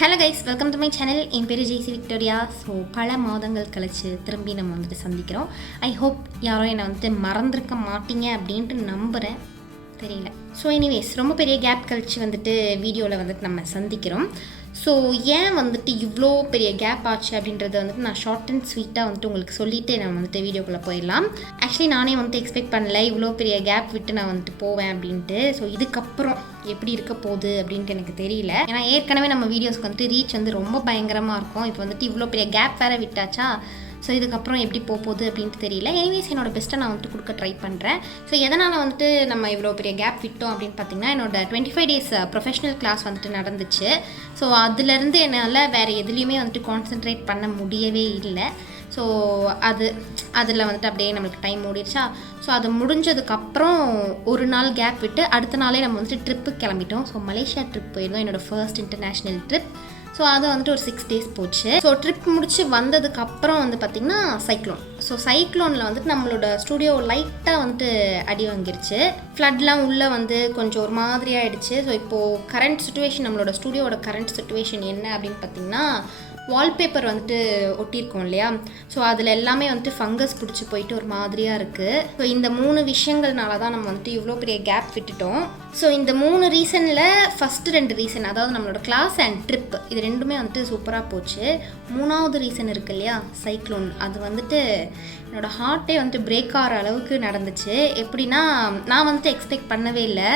Hello guys, welcome to my channel. என் பேர் Jaicy Victoria. So பல மாதங்கள் கழிச்சு திரும்பி நம்ம வந்துட்டு சந்திக்கிறோம். ஐ ஹோப் யாரும் என்னை வந்துட்டு மறந்துருக்க மாட்டீங்க அப்படின்ட்டு நம்புகிறேன். தெரியல. ஸோ எனிவேஸ், ரொம்ப பெரிய கேப் கழிச்சு வந்துட்டு வீடியோவில் வந்துட்டு நம்ம சந்திக்கிறோம். ஸோ ஏன் வந்துட்டு இவ்வளோ பெரிய கேப் ஆச்சு அப்படின்றத வந்துட்டு நான் ஷார்ட் அண்ட் ஸ்வீட்டாக வந்துட்டு உங்களுக்கு சொல்லிவிட்டு நான் வந்துட்டு வீடியோக்குள்ளே போயிடலாம். ஆக்சுவலி நானே வந்துட்டு எக்ஸ்பெக்ட் பண்ணல இவ்வளோ பெரிய கேப் விட்டு நான் வந்துட்டு போவேன் அப்படின்ட்டு. ஸோ இதுக்கப்புறம் எப்படி இருக்க போகுது அப்படின்ட்டு எனக்கு தெரியல. ஏன்னா ஏற்கனவே நம்ம வீடியோஸ்க்கு வந்துட்டு ரீச் வந்து ரொம்ப பயங்கரமாக இருக்கும். இப்போ வந்துட்டு இவ்வளோ பெரிய கேப் வேறு விட்டாச்சா. ஸோ இதுக்கப்புறம் எப்படி போகுது அப்படின்ட்டு தெரியல. எனிவேஸ், என்னோட பெஸ்ட்டை நான் வந்துட்டு கொடுக்க ட்ரை பண்ணுறேன். ஸோ எதனால் வந்துட்டு நம்ம இவ்வளோ பெரிய கேப் விட்டோம் அப்படின்னு பார்த்தீங்கன்னா, என்னோட 25 days ப்ரொஃபஷ்னல் கிளாஸ் வந்துட்டு நடந்துச்சு. ஸோ அதுலேருந்து என்னால் வேறு எதுலேயுமே வந்துட்டு கான்சென்ட்ரேட் பண்ண முடியவே இல்லை. ஸோ அதில் வந்துட்டு அப்படியே நம்மளுக்கு டைம் ஓடிடுச்சா. ஸோ அது முடிஞ்சதுக்கப்புறம் ஒரு நாள் கேப் விட்டு அடுத்த நாளே நம்ம வந்துட்டு ட்ரிப்புக்கு கிளம்பிட்டோம். ஸோ மலேசியா ட்ரிப் போயிருந்தோம், என்னோடய ஃபர்ஸ்ட் இன்டர்நேஷ்னல் ட்ரிப். ஸோ அது வந்துட்டு ஒரு 6 days போச்சு. ஸோ ட்ரிப் முடிச்சு வந்ததுக்கப்புறம் வந்து பார்த்திங்கன்னா சைக்ளோன். ஸோ சைக்ளோனில் வந்துட்டு நம்மளோட ஸ்டூடியோ லைட்டாக வந்துட்டு அடி வாங்கிருச்சு. ஃப்ளட்லாம் உள்ளே வந்து கொஞ்சம் ஒரு மாதிரி ஆகிடுச்சு. ஸோ இப்போது கரண்ட் சுச்சுவேஷன், நம்மளோட ஸ்டூடியோட கரண்ட் சுச்சுவேஷன் என்ன அப்படின்னு பார்த்திங்கன்னா, வால்பேப்பர் வந்துட்டு ஒட்டியிருக்கோம் இல்லையா. ஸோ அதில் எல்லாமே வந்துட்டு ஃபங்கஸ் பிடிச்சி போயிட்டு ஒரு மாதிரியாக இருக்குது. ஸோ இந்த 3 விஷயங்கள்னால தான் நம்ம வந்துட்டு இவ்வளோ பெரிய கேப் விட்டுட்டோம். ஸோ இந்த 3 ரீசனில் ஃபஸ்ட்டு 2 ரீசன், அதாவது நம்மளோட கிளாஸ் அண்ட் ட்ரிப், இது ரெண்டுமே வந்துட்டு சூப்பராக போச்சு. 3வது ரீசன் இருக்குது இல்லையா, சைக்ளோன். அது வந்துட்டு என்னோடய ஹார்ட்டே வந்துட்டு பிரேக் ஆகிற அளவுக்கு நடந்துச்சு. எப்படின்னா, நான் வந்துட்டு எக்ஸ்பெக்ட் பண்ணவே இல்லை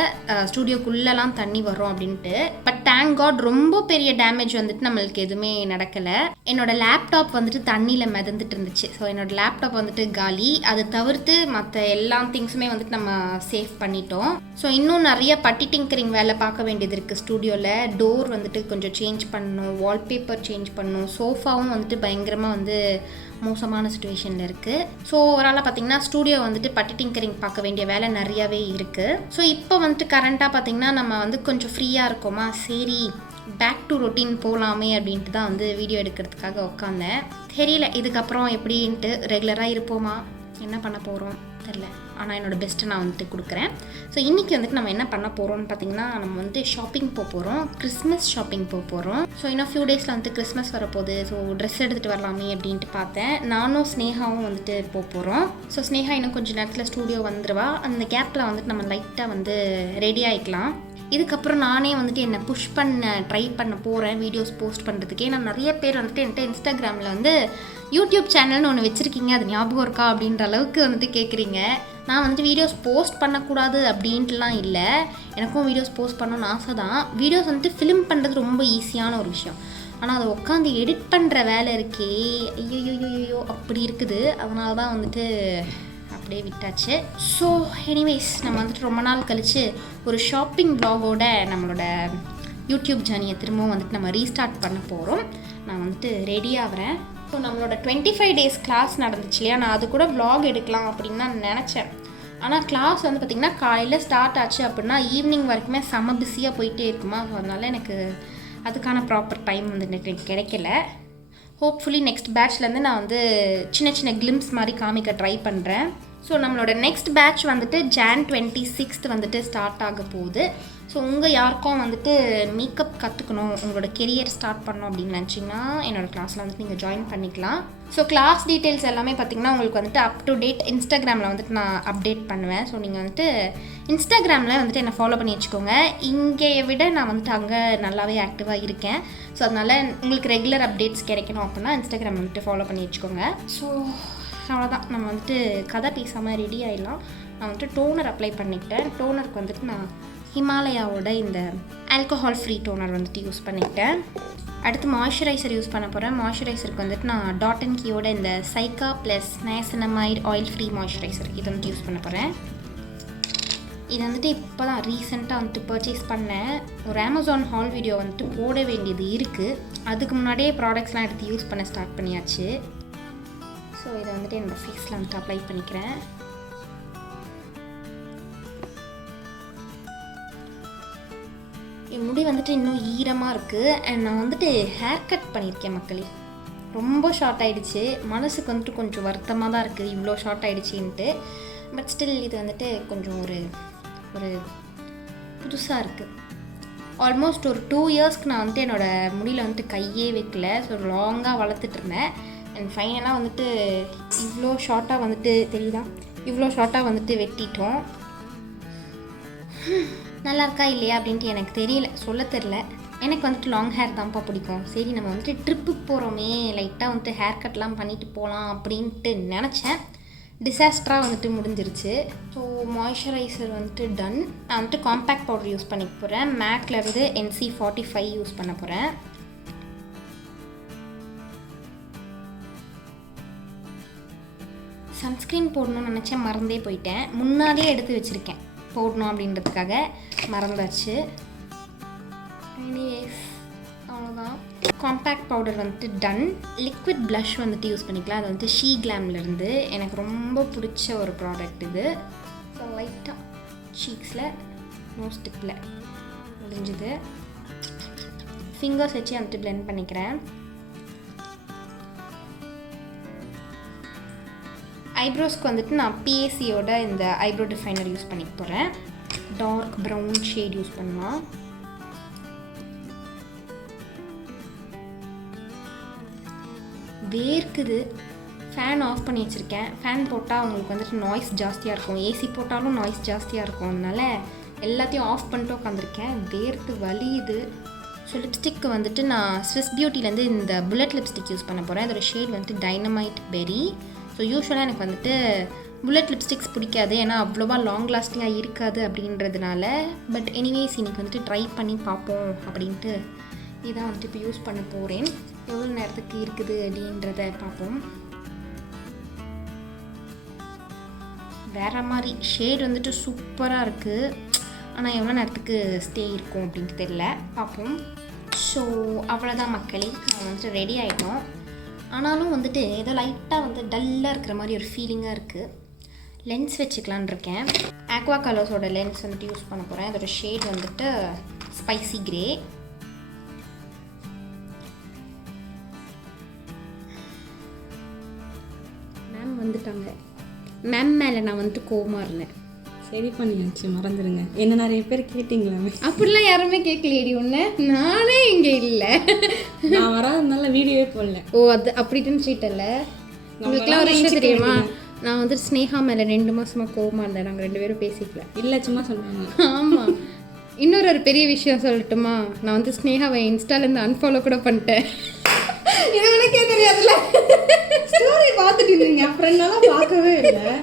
ஸ்டூடியோக்குள்ளெல்லாம் தண்ணி வரும் அப்படின்ட்டு. பட் தேங்க் காட் ரொம்ப பெரிய டேமேஜ் வந்துட்டு நம்மளுக்கு எதுவுமே நடக்கலை. என்னோடய லேப்டாப் வந்துட்டு தண்ணியில் மிதந்துட்டு இருந்துச்சு. ஸோ என்னோடய லேப்டாப் வந்துட்டு காலி. அதை தவிர்த்து மற்ற எல்லா திங்ஸுமே வந்துட்டு நம்ம சேவ் பண்ணிட்டோம். ஸோ இன்னும் நிறைய பட்டி டிங்கரிங் வேலை பார்க்க வேண்டியது இருக்குது ஸ்டூடியோவில். டோர் வந்துட்டு கொஞ்சம் சேஞ்ச் பண்ணணும், வால்பேப்பர் சேஞ்ச் பண்ணணும், சோஃபாவும் வந்துட்டு பயங்கரமாக வந்து மோசமான சுச்சுவேஷனில் இருக்குது. ஸோ ஓவராலாக பார்த்திங்கன்னா ஸ்டூடியோ வந்துட்டு பட்டி டிங்கரிங் பார்க்க வேண்டிய வேலை நிறையாவே இருக்குது. ஸோ இப்போ வந்துட்டு கரண்ட்டாக பார்த்திங்கன்னா நம்ம வந்து கொஞ்சம் ஃப்ரீயாக இருக்கோமா, சரி பேக் டு ரொட்டீன் போகலாமே அப்படின்ட்டு தான் வந்து வீடியோ எடுக்கிறதுக்காக உட்காந்தேன். தெரியல இதுக்கப்புறம் எப்படின்ட்டு. ரெகுலராக இருப்போமா, என்ன பண்ண போகிறோம் தெரில. ஆனால் என்னோடய பெஸ்ட்டை நான் வந்துட்டு கொடுக்குறேன். ஸோ இன்றைக்கி வந்துட்டு நம்ம என்ன பண்ண போகிறோம்னு பார்த்திங்கன்னா, நம்ம வந்துட்டு ஷாப்பிங் போக போகிறோம். கிறிஸ்மஸ் ஷாப்பிங் போக போகிறோம். ஸோ இன்னும் ஃபியூ டேஸில் வந்துட்டு கிறிஸ்மஸ் வரப்போகுது. ஸோ ட்ரெஸ் எடுத்துகிட்டு வரலாமே அப்படின்ட்டு பார்த்தேன். நானும் ஸ்னேகாவும் வந்துட்டு போக போகிறோம். ஸோ ஸ்னேகா இன்னும் கொஞ்சம் நேரத்தில் ஸ்டூடியோ வந்துடுவா. அந்த கேப்பில் வந்துட்டு நம்ம லைட்டாக வந்து ரெடி ஆகிக்கலாம். இதுக்கப்புறம் நானே வந்துட்டு என்னை புஷ் பண்ண ட்ரை பண்ண போகிறேன் வீடியோஸ் போஸ்ட் பண்ணுறதுக்கே. நான் நிறைய பேர் வந்துட்டு என்கிட்ட இன்ஸ்டாகிராமில் வந்து யூடியூப் சேனல்னு ஒன்று வச்சுருக்கீங்க, அது ஞாபகம் இருக்கா அப்படின்ற அளவுக்கு வந்துட்டு கேட்குறீங்க. நான் வந்துட்டு வீடியோஸ் போஸ்ட் பண்ணக்கூடாது அப்படின்ட்டுலாம் இல்லை, எனக்கும் வீடியோஸ் போஸ்ட் பண்ணணும்னு ஆசை தான். வீடியோஸ் வந்துட்டு ஃபிலிம் பண்ணுறது ரொம்ப ஈஸியான ஒரு விஷயம். ஆனால் அதை உட்காந்து எடிட் பண்ணுற வேலை இருக்கே, ஐயோ அப்படி இருக்குது. அதனால தான் வந்துட்டு அப்படியே விட்டாச்சு. ஸோ எனிவேஸ், நம்ம வந்துட்டு ரொம்ப நாள் கழித்து ஒரு ஷாப்பிங் வ்ளாகோட நம்மளோட யூடியூப் ஜர்னியை திரும்பவும் வந்துட்டு நம்ம ரீஸ்டார்ட் பண்ண போகிறோம். நான் வந்துட்டு ரெடி ஆகிறேன். ஸோ நம்மளோட 25 days கிளாஸ் நடந்துச்சு இல்லையா, நான் அது கூட வ்ளாக் எடுக்கலாம் அப்படின்னு நான் நினச்சேன். ஆனால் கிளாஸ் வந்து பார்த்திங்கன்னா காலையில் ஸ்டார்ட் ஆச்சு அப்படின்னா ஈவினிங் வரைக்குமே செம்ம பிஸியாக போயிட்டே இருக்குமா. ஸோ அதனால் எனக்கு அதுக்கான ப்ராப்பர் டைம் வந்து எனக்கு கிடைக்கல. ஹோப்ஃபுல்லி நெக்ஸ்ட் பேட்ச்லேருந்து நான் வந்து சின்ன சின்ன கிளிம்ஸ் மாதிரி காமிக்க ட்ரை பண்ணுறேன். ஸோ நம்மளோட நெக்ஸ்ட் பேட்ச் வந்துட்டு Jan 26th வந்துட்டு ஸ்டார்ட் ஆக போகுது. ஸோ உங்கள் யாருக்கும் வந்துட்டு மேக்கப் கற்றுக்கணும், உங்களோட கெரியர் ஸ்டார்ட் பண்ணணும் அப்படின்னு நினச்சிங்கன்னா என்னோடய கிளாஸில் வந்துட்டு நீங்கள் ஜாயின் பண்ணிக்கலாம். ஸோ கிளாஸ் டீட்டெயில்ஸ் எல்லாமே பார்த்திங்கன்னா உங்களுக்கு வந்துட்டு அப் டு டேட் இன்ஸ்டாகிராமில் வந்துட்டு நான் அப்டேட் பண்ணுவேன். ஸோ நீங்கள் வந்துட்டு இன்ஸ்டாகிராமில் வந்துட்டு என்னை ஃபாலோ பண்ணி வச்சுக்கோங்க. இங்கே விட நான் வந்துட்டு அங்கே நல்லாவே ஆக்டிவாக இருக்கேன். ஸோ அதனால் உங்களுக்கு ரெகுலர் அப்டேட்ஸ் கிடைக்கணும் அப்படின்னா இன்ஸ்டாகிராம் வந்துட்டு ஃபாலோ பண்ணி வச்சுக்கோங்க. ஸோ அவ்வளோதான், நம்ம வந்துட்டு கதை பேசாமல் ரெடி ஆகிடலாம். நான் வந்துட்டு டோனர் அப்ளை பண்ணிக்கிட்டேன். டோனருக்கு வந்துட்டு நான் ஹிமாலயாவோட இந்த ஆல்கஹால் ஃப்ரீ டோனர் வந்துட்டு யூஸ் பண்ணிக்கிட்டேன். அடுத்து மாய்ஸ்சரைசர் யூஸ் பண்ண போகிறேன். மாய்ஸ்சரைசருக்கு வந்துட்டு நான் டாட் & கீயோட இந்த CICA plus Niacinamide oil free moisturiser இது வந்துட்டு யூஸ் பண்ண போகிறேன். இது வந்துட்டு இப்போ தான் ரீசெண்டாக வந்துட்டு பர்ச்சேஸ் பண்ணேன். ஒரு அமேசான் ஹால் வீடியோ வந்துட்டு போட வேண்டியது இருக்குது. அதுக்கு முன்னாடியே ப்ராடக்ட்ஸ்லாம் எடுத்து யூஸ் பண்ண ஸ்டார்ட் பண்ணியாச்சு. ஸோ இதை வந்துட்டு என்னோடய ஃபேஸில் வந்துட்டு அப்ளை பண்ணிக்கிறேன். என் முடி வந்துட்டு இன்னும் ஈரமாக இருக்குது. அண்ட் நான் வந்துட்டு ஹேர் கட் பண்ணியிருக்கேன் மக்களே. ரொம்ப ஷார்ட் ஆகிடுச்சு. மனசுக்கு வந்துட்டு கொஞ்சம் வருத்தமாக தான் இருக்குது இவ்வளோ ஷார்ட் ஆகிடுச்சின்ட்டு. பட் ஸ்டில் இது வந்துட்டு கொஞ்சம் ஒரு புதுசாக இருக்குது. ஆல்மோஸ்ட் ஒரு 2 இயர்ஸ்க்கு நான் வந்துட்டு என்னோடய முடியில் வந்துட்டு கையே வைக்கல. ஸோ லாங்காக வளர்த்துட்ருந்தேன். அண்ட் ஃபைனலாக வந்துட்டு இவ்வளோ ஷார்ட்டாக வந்துட்டு தெரியுதா, இவ்வளோ ஷார்ட்டாக வந்துட்டு வெட்டிட்டோம். நல்லா இருக்கா இல்லையா அப்படின்ட்டு எனக்கு தெரியல, சொல்ல தெரில. எனக்கு வந்துட்டு லாங் ஹேர் தான்ப்பா பிடிக்கும். சரி நம்ம வந்துட்டு ட்ரிப்புக்கு போகிறோமே, லைட்டாக வந்துட்டு ஹேர் கட்லாம் பண்ணிவிட்டு போகலாம் அப்படின்ட்டு நினச்சேன். டிசாஸ்டராக வந்துட்டு முடிஞ்சிருச்சு. ஸோ மாய்ஸ்சரைசர் வந்துட்டு டன். நான் வந்துட்டு காம்பேக்ட் பவுடர் யூஸ் பண்ணிக்க போகிறேன். மேக்லேருந்து NC45 யூஸ் பண்ண போகிறேன். சன்ஸ்க்ரீன் போடணும்னு நினச்சேன், மறந்தே போயிட்டேன். முன்னாடியே எடுத்து வச்சுருக்கேன் போடணும் அப்படின்றதுக்காக, மறந்தாச்சு. எனிவேஸ் அவ்வளோதான். காம்பேக்ட் பவுடர் வந்துட்டு டன். லிக்விட் ப்ளஷ் வந்துட்டு யூஸ் பண்ணிக்கலாம். அது வந்துட்டு ஷீ கிளாம்லேருந்து எனக்கு ரொம்ப பிடிச்ச ஒரு ப்ராடக்ட் இது. ஸோ லைட்டாக சீக்ஸில், நோஸ் டிப்பில் முடிஞ்சுது. ஃபிங்கர்ஸ் வச்சு வந்துட்டு பிளெண்ட் பண்ணிக்கிறேன். ஐப்ரோஸ்க்கு வந்துட்டு நான் PACயோட இந்த ஐப்ரோ டிஃபைனர் யூஸ் பண்ணிக்க போகிறேன். டார்க் ப்ரௌன் ஷேட் யூஸ் பண்ணலாம். வேர்க்குது. ஃபேன் ஆஃப் பண்ணி வச்சுருக்கேன். ஃபேன் போட்டால் உங்களுக்கு வந்துட்டு நாய்ஸ் ஜாஸ்தியாக இருக்கும், ஏசி போட்டாலும் நாய்ஸ் ஜாஸ்தியாக இருக்கும். அதனால எல்லாத்தையும் ஆஃப் பண்ணிட்டு உட்காந்துருக்கேன். வேர்த்து வலியுது. ஸோ லிப்ஸ்டிக்கு வந்துட்டு நான் ஸ்விஸ் பியூட்டிலேருந்து இந்த புல்லட் லிப்ஸ்டிக் யூஸ் பண்ண போகிறேன். அதோட ஷேட் வந்துட்டு டைனமைட் பெரி. ஸோ யூஸ்வலாக எனக்கு வந்துட்டு புல்லட் லிப்ஸ்டிக்ஸ் பிடிக்காது, ஏன்னா அவ்வளோவா லாங் லாஸ்டிங்காக இருக்காது அப்படின்றதுனால. பட் எனிவேஸ் இன்றைக்கி வந்துட்டு ட்ரை பண்ணி பார்ப்போம் அப்படின்ட்டு இதான் வந்துட்டு இப்போ யூஸ் பண்ண போகிறேன். எவ்வளோ நேரத்துக்கு இருக்குது அப்படின்றத பார்ப்போம். வேறு மாதிரி ஷேட் வந்துட்டு சூப்பராக இருக்குது. ஆனால் எவ்வளோ நேரத்துக்கு ஸ்டே இருக்கும் அப்படின்ட்டு தெரியல, பார்ப்போம். ஸோ அவ்வளோதான் மக்களே, நம்ம வந்துட்டு ரெடி ஆகிட்டோம். ஆனாலும் வந்துட்டு ஏதோ லைட்டாக வந்து டல்லாக இருக்கிற மாதிரி ஒரு ஃபீலிங்காக இருக்குது. லென்ஸ் வச்சுக்கலான் இருக்கேன். ஆக்வா கலர்ஸோட லென்ஸ் வந்துட்டு யூஸ் பண்ண போகிறேன். அதோட ஷேட் வந்துட்டு ஸ்பைசி கிரே. மேம் வந்துட்டாங்க. மேம் மேலே நான் வந்துட்டு கோவமாக இருந்தேன். சரி பண்ணியாச்சு, மறந்துடுங்க. என்ன நிறைய பேர் கேட்டிங்களாமே. அப்படிலாம் யாருமே கேட்கலையடி ஒன்று. நானே இங்கே இல்லை, நான் வராதனால வீடியோவே போடல. ஓ அது அப்படின்ட்டு சீட்டல்ல. உங்களுக்குலாம் ஒரு விஷயம் தெரியுமா, நான் வந்துட்டு ஸ்னேகா மேலே 2 மாதமாக கோவமாக இருந்தேன். நாங்கள் 2 பேரும் பேசிக்கல. இல்லை சும்மா சொல்லுவாங்க. ஆமாம். இன்னொரு பெரிய விஷயம் சொல்லட்டுமா, நான் வந்து ஸ்னேகாவை இன்ஸ்டாலேருந்து அன்ஃபாலோ கூட பண்ணிட்டேன். இது உனக்கே தெரியாதுல்ல, ஸ்டோரி பார்த்துட்டு இருந்தீங்க, அப்புறம் என்னால பார்க்கவே இல்லை.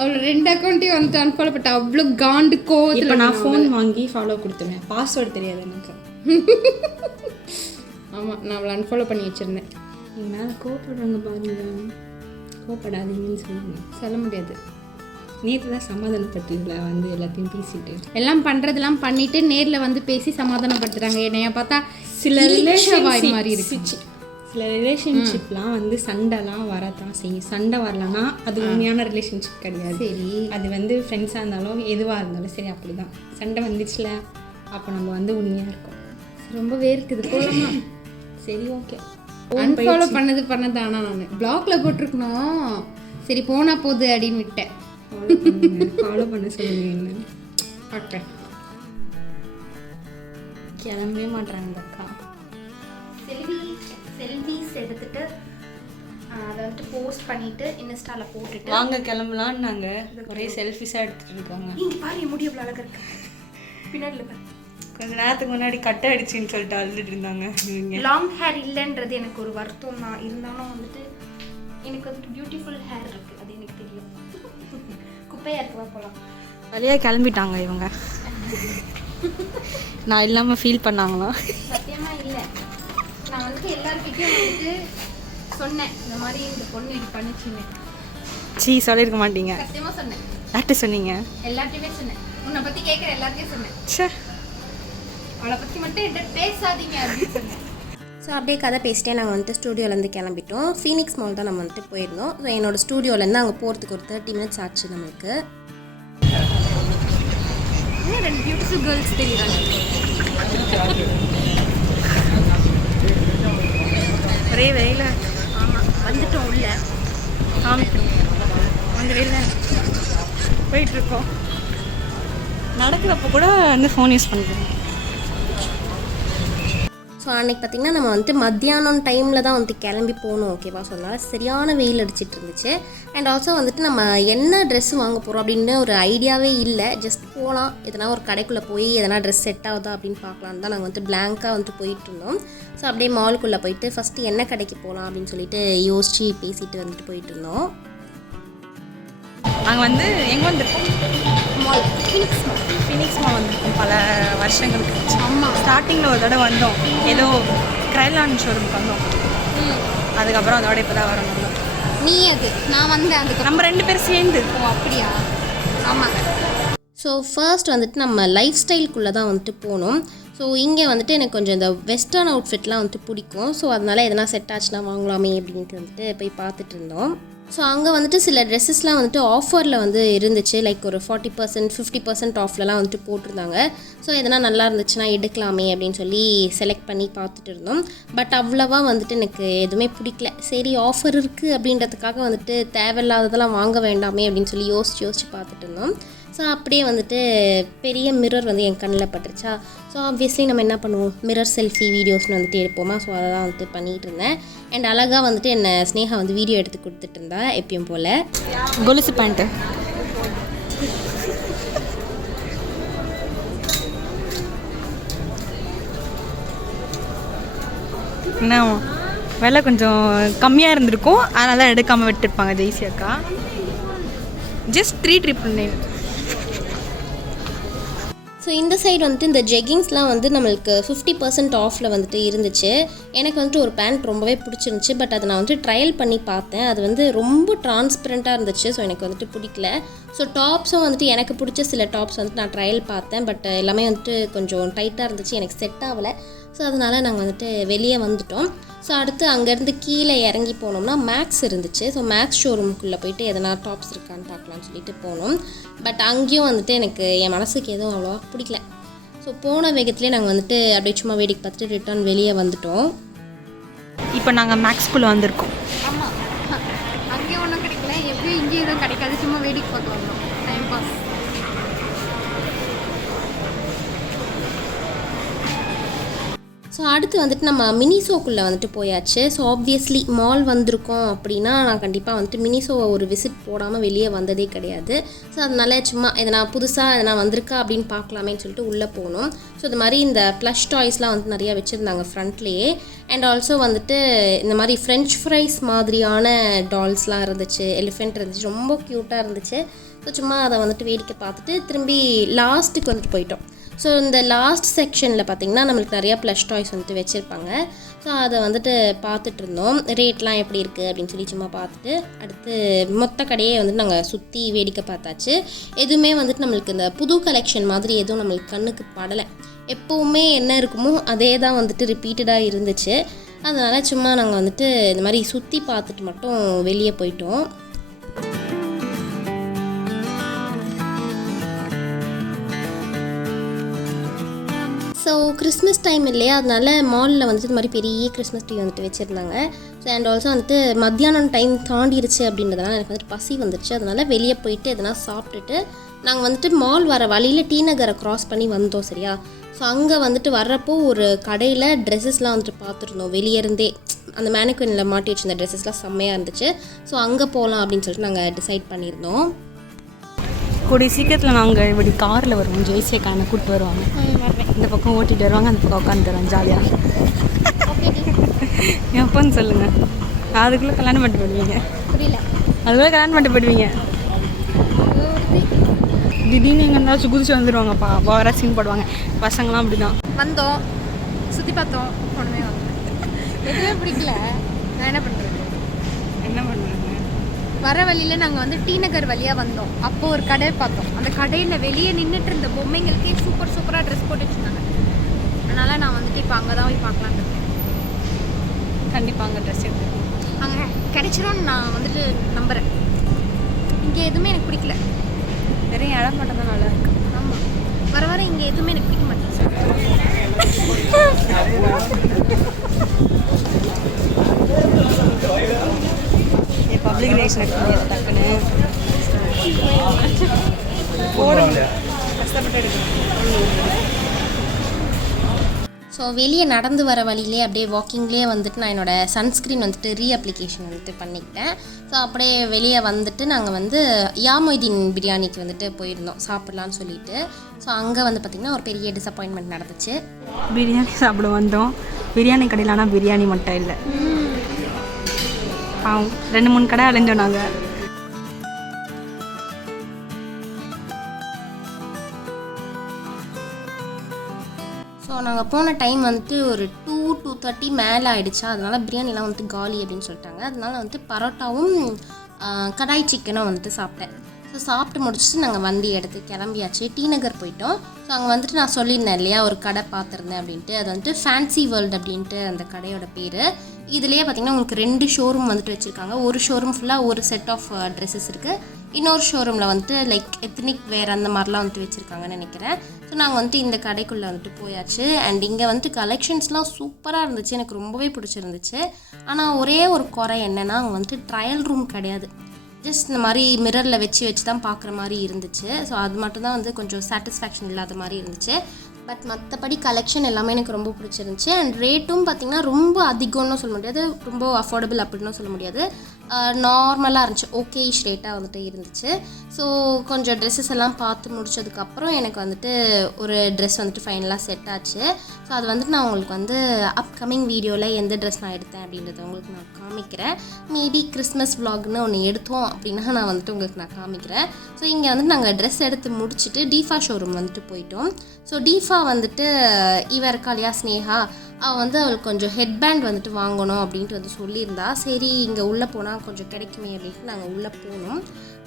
அவ்வளோ 2 அக்கௌண்ட்டையும் வந்துட்டு அன்ஃபாலோ பண்ணிட்டேன். அவ்வளோ காண்டு கோவத்தில். இப்போ நான் ஃபோன் வாங்கி ஃபாலோ கொடுத்துருவேன், பாஸ்வேர்டு தெரியாது எனக்கு. ஆமாம், நான் அவளை அன்ஃபாலோ பண்ணி வச்சுருந்தேன். நீங்கள் மேலே கோவப்படுறாங்க பாருங்க. கோவப்படாதீங்கன்னு சொல்ல முடியாது. நேற்று தான் சமாதானப்பட்டுல வந்து எல்லாத்தையும் பேசிட்டு எல்லாம் பண்ணுறதெல்லாம் பண்ணிவிட்டு நேரில் வந்து பேசி சமாதானப்படுத்துகிறாங்க. என்னைய பார்த்தா சில ரிலேஷன்ஷிப்லாம் வந்து சண்டைலாம் வரதான் செய்யும். சண்டை வரலன்னா அது உண்மையான ரிலேஷன்ஷிப் கிடையாது. சரி, அது வந்து ஃப்ரெண்ட்ஸாக இருந்தாலும் எதுவாக இருந்தாலும் சரி, அப்படி தான். சண்டை வந்துச்சுல, அப்போ நம்ம வந்து உண்மையாக இருக்கோம். ரொம்ப வேர்க்குது போகலாமா? சரி ஓகே, அன்ஃபாலோ பண்ணதானா? நான் பிளாக்ல போட்டிருக்கணும். சரி போனால் போகுது அப்படின்னு விட்டேன். ஃபாலோ பண்ண சொல்லுங்க. என்ன ஓகே, கிளம்பவே மாட்டாங்க இந்த அக்கா. செல்ஃபீஸ் எடுத்துட்டு அதை வந்துட்டு போஸ்ட் பண்ணிட்டு இன்ஸ்டால போட்டுட்டு வாங்க கிளம்பலான்னு நாங்கள் ஒரே செல்ஃபிஸாக எடுத்துகிட்டு இருக்காங்க. இங்கே பாரு, முடி எவ்வளோ அழகாக இருக்கு. பின்னாடி கொஞ்சம் நேரத்துக்கு முன்னாடி கட் அடிச்சுன்னு சொல்லிட்டு அழுதுட்டு இருந்தாங்க. லாங் ஹேர் இல்லைன்றது எனக்கு ஒரு வருத்தம் தான். இருந்தாலும் வந்துட்டு எனக்கு வந்துட்டு பியூட்டிஃபுல் ஹேர் இருக்குது, அது எனக்கு தெரியும். குப்பையாக இருக்குவா போகலாம். வழியாக கிளம்பிட்டாங்க இவங்க. நான் இல்லாமல் ஃபீல் பண்ணாங்களா? சத்தியமாக இல்லை. நான் வந்துட்டு எல்லாருக்கிட்டையும் வந்துட்டு சொன்னேன், இந்த மாதிரி இந்த பொண்ணு இது பண்ணிச்சுன்னு. சொல்லியிருக்க மாட்டீங்க. சத்தியமாக சொன்னேன். யார்கிட்ட சொன்னீங்க? எல்லாத்தையுமே சொன்னேன். உன்னை பற்றி கேட்குற எல்லாத்தையும் சொன்னேன். அவளை பற்றி மட்டும் என்கிட்ட பேசாதீங்க அப்படின்னு சொன்னேன். ஸோ அப்படியே கதை பேசிட்டே நாங்கள் வந்துட்டு ஸ்டூடியோலேருந்து கிளம்பிட்டோம். ஃபீனிக்ஸ் மால் தான் நம்ம வந்துட்டு போயிருந்தோம். ஸோ என்னோடய ஸ்டூடியோலேருந்து அங்கே போகிறதுக்கு ஒரு 30 minutes ஆச்சு நம்மளுக்கு. 2 பியூட்டிஃபுல் கேர்ள்ஸ் தெரியுறாங்க. ஒரே வெயில. ஆமாம், வந்துட்டோம் உள்ள. அந்த வெயில போயிட்டுருக்கோம். நடக்க சமைக்கிறப்போ கூட வந்து ஃபோன் யூஸ் பண்ணுறேன். ஸோ அன்றைக்கி பார்த்திங்கன்னா நம்ம வந்துட்டு மத்தியானம் டைமில் தான் வந்துட்டு கிளம்பி போகணும் ஓகேவா. ஸோ அதனால் சரியான வெயில் அடிச்சிட்டு இருந்துச்சு. அண்ட் ஆல்சோ வந்துட்டு நம்ம என்ன ட்ரெஸ் வாங்க போகிறோம் அப்படின்னு ஒரு ஐடியாவே இல்லை. ஜஸ்ட் போகலாம், எதனா ஒரு கடைக்குள்ளே போய் எதனா ட்ரெஸ் செட் ஆகுதா அப்படின்னு பார்க்கலான்னு தான் நாங்கள் வந்துட்டு பிளாங்காக வந்துட்டு போயிட்டு இருந்தோம். ஸோ அப்படியே மாலுக்குள்ளே போயிட்டு ஃபஸ்ட்டு என்ன கடைக்கு போகலாம் அப்படின்னு சொல்லிட்டு யோசித்து பேசிட்டு வந்துட்டு போயிட்டு இருந்தோம். நாங்கள் வந்து எங்கே வந்திருக்கோம்? மால் ஃபினிக்ஸ் மால் வந்திருக்கோம் பல வருஷங்களுக்கு. ஆமாம், ஸ்டார்டிங்கில் ஒரு தடவை வந்தோம், ஏதோ க்ரைலான் ஷோரூமுக்கு வந்தோம். அதுக்கப்புறம் அதோட இப்போ தான் வரணும். நீ அது நான் வந்தேன், அதுக்கு நம்ம 2 பேர் சேர்ந்து. ஓ அப்படியா? ஆமாம். ஸோ ஃபர்ஸ்ட் வந்துட்டு நம்ம லைஃப் ஸ்டைலுக்குள்ளே தான் வந்துட்டு போகணும். ஸோ இங்கே வந்துட்டு எனக்கு கொஞ்சம் இந்த வெஸ்டர்ன் அவுட்ஃபிட்லாம் வந்துட்டு பிடிக்கும். ஸோ அதனால் எதனா செட் ஆச்சுன்னா வாங்கலாமே அப்படின்ட்டு வந்துட்டு போய் பார்த்துட்டு இருந்தோம். ஸோ அங்கே வந்துட்டு சில ட்ரெஸ்ஸஸ்லாம் வந்துட்டு ஆஃபரில் வந்து இருந்துச்சு. லைக் ஒரு 40% 50% ஆஃப்லலாம் வந்துட்டு போட்டிருந்தாங்க. ஸோ எதனா நல்லா இருந்துச்சுன்னா எடுக்கலாமே அப்படின்னு சொல்லி செலக்ட் பண்ணி பார்த்துட்டு இருந்தோம். பட் அவ்வளோவா வந்துட்டு எனக்கு எதுவுமே பிடிக்கல. சரி ஆஃபர் இருக்குது அப்படின்றதுக்காக வந்துட்டு தேவையில்லாததெல்லாம் வாங்க வேண்டாமே அப்படின்னு சொல்லி யோசித்து பார்த்துட்டு இருந்தோம். ஸோ அப்படியே வந்துட்டு பெரிய மிரர் வந்து என் கண்ணில் பட்டுருச்சா. ஸோ ஆப்வியஸ்லி நம்ம என்ன பண்ணுவோம், மிரர் செல்ஃபி வீடியோஸ்னு வந்துட்டு எடுப்போமா. ஸோ அதை தான் வந்துட்டு பண்ணிகிட்டு இருந்தேன். அண்ட் அழகாக வந்துட்டு என்னை ஸ்னேகா வந்து வீடியோ எடுத்து கொடுத்துட்டு இருந்தா எப்பயும் போல். கொலுசு பேண்ட்டு என்ன விலை கொஞ்சம் கம்மியாக இருந்திருக்கும், அதனால தான் எடுக்காமல் விட்டுருப்பாங்க ஜெய்சி அக்கா. ஜஸ்ட் 3,999. ஸோ இந்த சைடு வந்துட்டு இந்த ஜெகிங்ஸ்லாம் வந்து நம்மளுக்கு 50% ஆஃபில் வந்துட்டு இருந்துச்சு. எனக்கு வந்துட்டு ஒரு பேண்ட் ரொம்பவே பிடிச்சிருந்துச்சி. பட் அதை நான் வந்துட்டு ட்ரையல் பண்ணி பார்த்தேன். அது வந்து ரொம்ப டிரான்ஸ்பரண்ட்டாக இருந்துச்சு. ஸோ எனக்கு வந்துட்டு பிடிக்கல. ஸோ டாப்ஸும் வந்துட்டு எனக்கு பிடிச்ச சில டாப்ஸ் வந்துட்டு நான் ட்ரையல் பார்த்தேன். பட் எல்லாமே வந்துட்டு கொஞ்சம் டைட்டாக இருந்துச்சு, எனக்கு செட் ஆகலை. ஸோ அதனால் நாங்கள் வந்துட்டு வெளியே வந்துட்டோம். ஸோ அடுத்து அங்கேருந்து கீழே இறங்கி போனோம்னா மேக்ஸ் இருந்துச்சு. ஸோ மேக்ஸ் ஷோரூமுக்குள்ளே போயிட்டு எதனா டாப்ஸ் இருக்கான்னு பார்க்கலான்னு சொல்லிட்டு போனோம். பட் அங்கேயும் வந்துட்டு எனக்கு என் மனசுக்கு எதுவும் அவ்வளோவா பிடிக்கல. ஸோ போன வேகத்துலேயே நாங்கள் வந்துட்டு அப்படியே சும்மா வேடிக்கை பார்த்துட்டு ரிட்டர்ன் வெளியே வந்துட்டோம். இப்போ நாங்கள் மேக்ஸ்குள்ளே வந்திருக்கோம். ஆமாம், அங்கேயும் ஒன்றும் கிடைக்கல, எப்படியும் இங்கேயும் எதுவும் கிடைக்காது, சும்மா வேடிக்கை பார்க்க வந்தோம், டைம் பாஸ். ஸோ அடுத்து வந்துட்டு நம்ம மினிசோக்குள்ளே வந்துட்டு போயாச்சு. ஸோ ஆப்வியஸ்லி மால் வந்திருக்கோம் அப்படின்னா நான் கண்டிப்பாக வந்துட்டு மினிசோவை ஒரு விசிட் போடாமல் வெளியே வந்ததே கிடையாது. ஸோ அதனால சும்மா எதனா புதுசாக எதனா வந்திருக்கா அப்படின்னு பார்க்கலாமேன்னு சொல்லிட்டு உள்ளே போனோம். ஸோ இது மாதிரி இந்த ப்ளஷ் டாய்ஸ்லாம் வந்துட்டு நிறையா வச்சுருந்தாங்க ஃப்ரண்ட்லேயே. அண்ட் ஆல்சோ வந்துட்டு இந்த மாதிரி ஃப்ரெஞ்ச் ஃப்ரைஸ் மாதிரியான டால்ஸ்லாம் இருந்துச்சு, எலிஃபெண்ட் இருந்துச்சு, ரொம்ப க்யூட்டாக இருந்துச்சு. ஸோ சும்மா அதை வந்துட்டு வேடிக்கை பார்த்துட்டு திரும்பி லாஸ்ட்டுக்கு வந்துட்டு போயிட்டோம். ஸோ இந்த லாஸ்ட் செக்ஷனில் பார்த்திங்கன்னா நம்மளுக்கு நிறையா ப்ளஷ் டாய்ஸ் வந்துட்டு வச்சுருப்பாங்க. ஸோ அதை வந்துட்டு பார்த்துட்டு இருந்தோம், ரேட்லாம் எப்படி இருக்குது அப்படின்னு சொல்லி சும்மா பார்த்துட்டு அடுத்து மொத்த கடையே வந்துட்டு நாங்கள் சுற்றி வேடிக்கை பார்த்தாச்சு. எதுவுமே வந்துட்டு நம்மளுக்கு இந்த புது கலெக்ஷன் மாதிரி எதுவும் நம்மளுக்கு கண்ணுக்கு படலை. எப்போவுமே என்ன இருக்குமோ அதே தான் வந்துட்டு ரிப்பீட்டடாக இருந்துச்சு. அதனால் சும்மா நாங்கள் வந்துட்டு இந்த மாதிரி சுற்றி பார்த்துட்டு மட்டும் வெளியே போயிட்டோம். ஸோ கிறிஸ்மஸ் டைம் இல்லையா, அதனால மாலில் வந்துட்டு இது மாதிரி பெரிய கிறிஸ்மஸ் ட்ரீ வந்துட்டு வச்சுருந்தாங்க. ஸோ அண்ட் ஆல்சோ வந்துட்டு மத்தியானம் டைம் தாண்டிடுச்சு அப்படின்றதுனால எனக்கு வந்துட்டு பசி வந்துடுச்சு. அதனால் வெளியே போயிட்டு எதனா சாப்பிட்டுட்டு நாங்கள் வந்துட்டு மால் வர வழியில் டி நகரை க்ராஸ் பண்ணி வந்தோம் சரியா. ஸோ அங்கே வந்துட்டு வர்றப்போ ஒரு கடையில் ட்ரெஸ்ஸஸ்லாம் வந்துட்டு பார்த்துருந்தோம் வெளியே இருந்தே. அந்த மேனிக்வினில் மாட்டி வச்சுருந்த ட்ரெஸ்ஸஸ்லாம் செம்மையாக இருந்துச்சு. ஸோ அங்கே போகலாம் அப்படின்னு சொல்லிட்டு நாங்கள் டிசைட் பண்ணியிருந்தோம். கூடிய சீக்கிரத்தில் நாங்கள் இப்படி காரில் வருவோம், ஜெய்சி அக்கானை கூப்பிட்டு வருவாங்க. இந்த பக்கம் ஓட்டிகிட்டு வருவாங்க, அந்த பக்கம் உட்காந்து தருவாங்க ஜாலியாக. எப்போன்னு சொல்லுங்கள், அதுக்குள்ளே கல்யாணம் பண்ணிட்டு போயிடுவீங்க. புரியல? அதுக்குள்ளே கல்யாணம் பண்ணிட்டு போயிடுவீங்க. திடீர்னு எங்கே இருந்தாலும் குதிச்சு வந்துடுவாங்கப்பா, வர சீன் போடுவாங்க. பசங்களாம் அப்படி தான். வந்தோம், சுற்றி பார்த்தோம், உடனே வந்தோம். எதுவுமே பிடிக்கல, நான் என்ன பண்ணுறது? வர வழியில் நாங்கள் வந்து டி நகர் வழியாக வந்தோம். அப்போது ஒரு கடை பார்த்தோம். அந்த கடையில் வெளியே நின்றுட்டு இருந்த பொம்மைங்களுக்கே சூப்பராக ட்ரெஸ் போட்டு வச்சுருந்தாங்க. அதனால் நான் வந்துட்டு இப்போ அங்கே தான் போய் பார்க்கலான்னு இருக்கேன். கண்டிப்பாக அங்கே ட்ரெஸ் எடுத்துருக்கோம், அங்கே கிடைச்சிடும்னு நான் வந்துட்டு நம்புகிறேன். இங்கே எதுவுமே எனக்கு பிடிக்கல, நிறைய இடம் மட்டும் தான் நல்லா இருக்கு. ஆமாம், வர இங்கே எதுவுமே எனக்கு பிடிக்க மாட்டேங்குது. பப்ளிக் ரிலேஷன் டக்குன்னு போடுங்க. கஷ்டப்பட்டு எடுக்கிறேன். ஸோ வெளியே நடந்து வர வழியிலே அப்படியே வாக்கிங்லேயே வந்துட்டு நான் என்னோடய சன்ஸ்க்ரீன் வந்துட்டு ரீஅப்ளிகேஷன் வந்துட்டு பண்ணிக்கிட்டேன். ஸோ அப்படியே வெளியே வந்துட்டு நாங்கள் வந்து யாமொய்தீன் பிரியாணிக்கு வந்துட்டு போயிருந்தோம் சாப்பிட்லான்னு சொல்லிட்டு. ஸோ அங்கே வந்து பார்த்திங்கன்னா ஒரு பெரிய டிசப்பாயின்மெண்ட் நடந்துச்சு. பிரியாணி சாப்பிட வந்தோம். பிரியாணி கடையில் ஆனால் பிரியாணி மட்டும் இல்லை. 2-3 கடை அலைஞ்சோம் நாங்கள். ஸோ நாங்கள் போன டைம் வந்துட்டு ஒரு 2-2:30 மேலே ஆகிடுச்சா. அதனால் பிரியாணிலாம் வந்துட்டு காலி அப்படின்னு சொல்லிட்டாங்க. அதனால் வந்துட்டு பரோட்டாவும் கடாய் சிக்கனும் வந்துட்டு சாப்பிட்டேன். ஸோ சாப்பிட்டு முடிச்சுட்டு நாங்கள் வண்டி எடுத்து கிளம்பியாச்சு. டி நகர் போயிட்டோம். ஸோ அங்கே வந்துட்டு நான் சொல்லியிருந்தேன் இல்லையா ஒரு கடை பார்த்துருந்தேன் அப்படின்ட்டு. அது வந்துட்டு ஃபேன்சி வேர்ல்டு அப்படின்ட்டு அந்த கடையோட பேர். இதுலேயே பார்த்திங்கன்னா உங்களுக்கு 2 ஷோரூம் வந்துட்டு வச்சுருக்காங்க. ஒரு ஷோரூம் ஃபுல்லாக ஒரு செட் ஆஃப் ட்ரெஸ்ஸஸ் இருக்குது. இன்னொரு ஷோரூமில் வந்துட்டு லைக் எத்னிக் வேர் அந்த மாதிரிலாம் வந்துட்டு வச்சுருக்காங்கன்னு நினைக்கிறேன். ஸோ நாங்கள் வந்துட்டு இந்த கடைக்குள்ளே வந்துட்டு போயாச்சு. அண்ட் இங்கே வந்துட்டு கலெக்ஷன்ஸ்லாம் சூப்பராக இருந்துச்சு. எனக்கு ரொம்பவே பிடிச்சிருந்துச்சு. ஆனால் ஒரே ஒரு குறை என்னென்னா அங்கே வந்துட்டு ட்ரையல் ரூம் கிடையாது. ஜஸ்ட் இந்த மாதிரி மிரரில் வச்சு தான் பார்க்குற மாதிரி இருந்துச்சு. ஸோ அது மட்டும்தான் வந்து கொஞ்சம் சாட்டிஸ்ஃபேக்ஷன் இல்லாத மாதிரி இருந்துச்சு. பட் மற்றபடி கலெக்ஷன் எல்லாமே எனக்கு ரொம்ப பிடிச்சிருந்துச்சி. அண்ட் ரேட்டும் பார்த்திங்கன்னா ரொம்ப அதிகம்னு சொல்ல முடியாது, ரொம்ப அஃபோர்டபுள் அப்படின்னு சொல்ல முடியாது. நார்மலாக இருந்துச்சு, ஓகேஷ் ரேட்டாக வந்துட்டு இருந்துச்சு. ஸோ கொஞ்சம் ட்ரெஸ்ஸஸ் எல்லாம் பார்த்து முடிச்சதுக்கப்புறம் எனக்கு வந்துட்டு ஒரு ட்ரெஸ் வந்துட்டு ஃபைனலாக செட் ஆச்சு. ஸோ அது வந்துட்டு நான் உங்களுக்கு வந்து அப்கமிங் வீடியோவில் எந்த ட்ரெஸ் நான் எடுத்தேன் அப்படின்றத உங்களுக்கு நான் காமிக்கிறேன். மேபி கிறிஸ்மஸ் விலாக்னு ஒன்று எடுத்தோம் அப்படின்னா நான் வந்துட்டு உங்களுக்கு நான் காமிக்கிறேன். ஸோ இங்கே வந்துட்டு நாங்கள் ட்ரெஸ் எடுத்து முடிச்சுட்டு டிஃபா ஷோரூம் வந்துட்டு போயிட்டோம். ஸோ டிஃபா வந்துட்டு இவ இருக்கா இல்லையா ஸ்னேகா, அவள் வந்து அவளுக்கு கொஞ்சம் ஹெட்பேண்ட் வந்துட்டு வாங்கணும் அப்படின்ட்டு வந்து சொல்லியிருந்தா. சரி இங்கே உள்ளே போனால் கொஞ்சம் கிடைக்குமே அப்படின்ட்டு நாங்கள் உள்ளே போனோம்.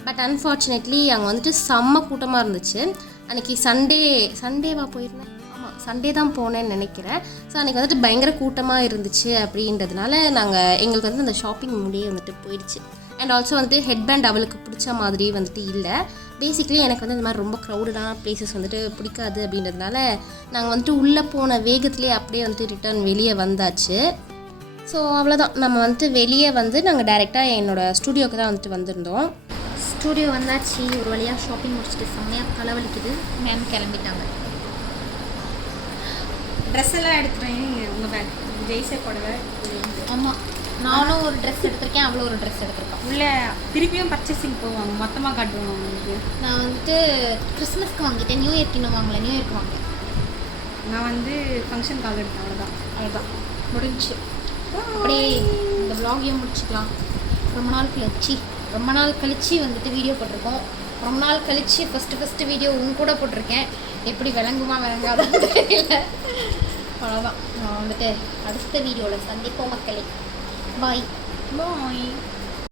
பட் அன்ஃபார்ச்சுனேட்லி அங்கே வந்துட்டு செம்ம கூட்டமாக இருந்துச்சு. அன்றைக்கி சண்டேவா போயிருந்தேன், ஆமாம் சண்டே தான் போனேன்னு நினைக்கிறேன். ஸோ அன்றைக்கி வந்துட்டு பயங்கர கூட்டமாக இருந்துச்சு அப்படின்றதுனால எங்களுக்கு வந்து அந்த ஷாப்பிங் முடியே வந்துட்டு போயிடுச்சு. அண்ட் ஆல்சோ வந்துட்டு ஹெட்பேண்ட் அவளுக்கு பிடிச்ச மாதிரி வந்துட்டு இல்லை. பேசிக்கலி எனக்கு வந்து இந்த மாதிரி ரொம்ப க்ரௌடடான ப்ளேஸஸ் வந்துட்டு பிடிக்காது அப்படின்றதுனால நாங்கள் வந்துட்டு உள்ளே போன வேகத்துலேயே அப்படியே வந்துட்டு ரிட்டர்ன் வெளியே வந்தாச்சு. ஸோ அவ்வளோதான், நம்ம வந்துட்டு வெளியே வந்து நாங்கள் டைரெக்டாக என்னோடய ஸ்டூடியோவுக்கு தான் வந்துட்டு வந்திருந்தோம். ஸ்டூடியோ வந்தாச்சு. ஒரு வழியாக ஷாப்பிங் முடிச்சுட்டு செம்மையாக தலைவலிக்குது. மேம் கிளம்பிட்டாங்க. ட்ரெஸ் எல்லாம் எடுத்துகிறேன். உங்கள் பேக் ஜெய்சே போடவே. ஆமாம், நானும் ஒரு ட்ரெஸ் எடுத்திருக்கேன், அவ்வளோ ஒரு ட்ரெஸ் எடுத்திருக்கேன். உள்ளே திருப்பியும் பர்ச்சேசிங் போவாங்க, மொத்தமாக காட்டுவாங்க உங்களுக்கு. நான் வந்துட்டு கிறிஸ்மஸ்க்கு வாங்கிட்டேன், நியூ இயர்க்கு இன்னும் வாங்கலை, நியூ இயர்க்கு வாங்கிட்டேன். நான் வந்து ஃபங்க்ஷனுக்காக எடுத்தேன். அவ்வளோதான் முடிஞ்சு. அப்படியே இந்த விலாகையும் முடிச்சுக்கலாம். ரொம்ப நாள் கழிச்சு வந்துட்டு வீடியோ போட்டிருக்கோம். ரொம்ப நாள் கழிச்சு ஃபஸ்ட்டு வீடியோ கூட போட்டிருக்கேன். எப்படி விளங்காதுன்னு தெரியல. அவ்வளோதான், நான் வந்துட்டு அடுத்த வீடியோவில் சந்திப்போம் மக்களே. பாய்.